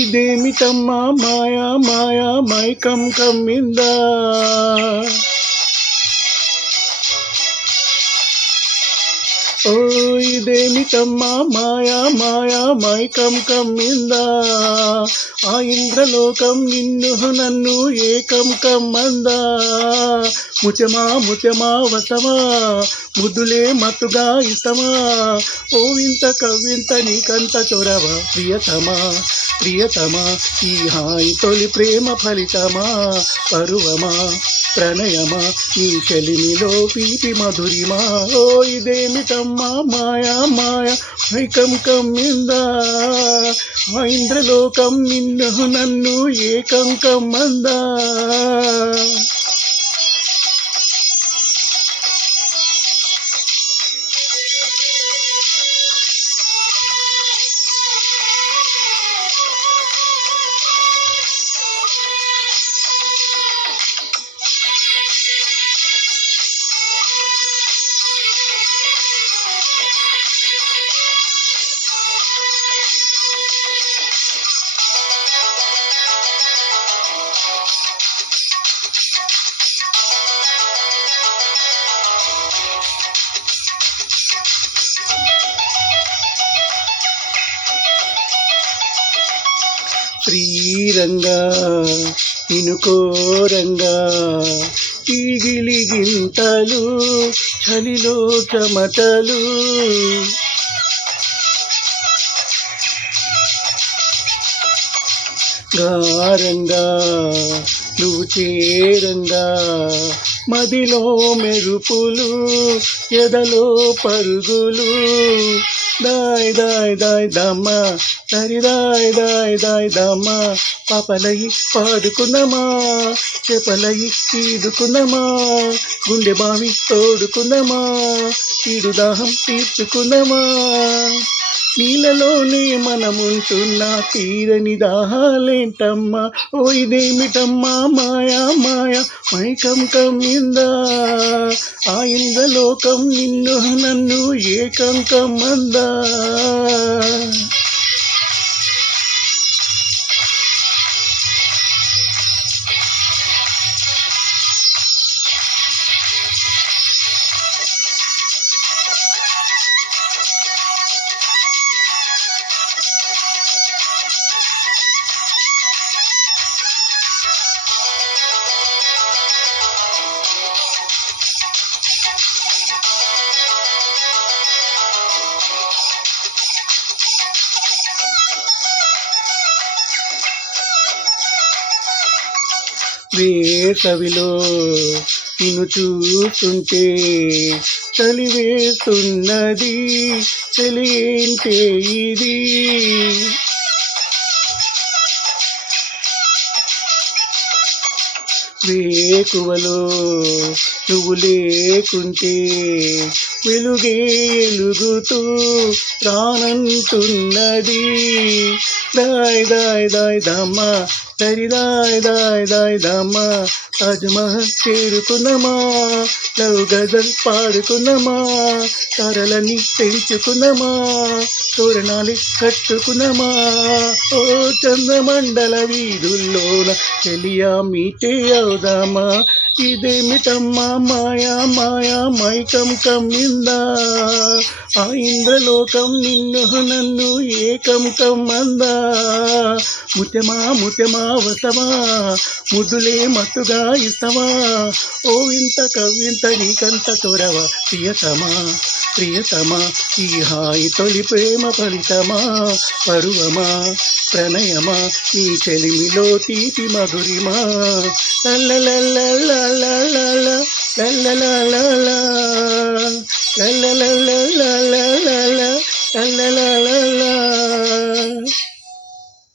ఇదేమిటమ్మా మాయా మాయా మైకం కమ్మిందా. ఓ ఇదేమిటమ్మా మాయా మాయా మైకం కమ్మిందా. ఆ ఇంద్రలోకం నిన్ను నన్ను ఏకం కమ్మందా. ముత్యమా ముత్యమా వసమా ముద్దులే మత్తుగా ఇస్తమా. ఓ వింత కవ్వింత నీకంత చొరవ ప్రియతమా ప్రియతమా. ఈ హాయి తొలి ప్రేమ ఫలితమా పరువమా ప్రణయమా నీ చెలిమిలో పీపి మధురిమా. ఓ ఇదేమిటమ్మా మాయా మాయా మైకం కమ్మిందా. ఆ ఇంద్రలోకం నిన్ను నన్ను ఏకం కమ్మందా. శ్రీరంగా ఇనుకోరంగా ఈగిలి గింతలు చలిలో చెమటలు. గారంగా నువ్వు చేరంగా మదిలో మెరుపులు ఎదలో పరుగులు. దాయ్ దాయ్ దాయ్ దమ్మ సరి దాయ్ దాయ్ దాయ్ దమ్మ. పాపలయి పాడుకున్నమా చేపలయి ఈదుకున్నమా. గుండె బావి తోడుకున్నమా ఈడు దాహం తీర్చుకున్నమా. నీళ్ళలోనే మనముంటున్నా తీరని దాహాలేంటమ్మా. ఓ ఇదేమిటమ్మా మాయా మాయా మైకం కమ్మిందా. ఆ ఇంద్రలోకం నిన్ను నన్ను ఏకం కమ్మందా. వేసవిలో నిన్ను చూస్తుంటే చలి వేస్తున్నది చలి ఏంటే ఇది. వేకువలో నువ్వు లేకుంటే వెలుగే ఎలుగుతూ రానంటున్నది. దాయ్ దాయ్ దాయ్ దమ్మ సరి దాయ్ దాయ్ దాయ్ దమ్మ. తాజ్మహల్ చేరుకున్నమా లవ్ గజల్ పాడుకున్నమా. తారలని పెంచుకున్నమా తోరణాలు కట్టుకున్నమా. ఓ చంద్రమండల వీధుల్లోన చెలియా మీటే అవుదామా. ఇదేమిటమ్మా మాయా మాయా మైకం కమ్మిందా. ఆ ఇంద్రలోకం నిన్ను నన్ను ఏకం కమ్మందా. ముత్యమా ముత్యమా వసమా ముద్దులే మత్తుగా ఇస్తమా. ఓ ఇంత కవ్వింత నీకంత చొరవ ప్రియతమా ప్రియతమా. ఈ హాయి తొలి ప్రేమ ఫలితమా పరువమా ప్రణయమా నీ చెలిమిలో తీపి మధురిమా. లల్లలల్లల్లల్లల్ల లల్లలల్లల్ల లల్లలల్లల్లల్ల లల్లలల్ల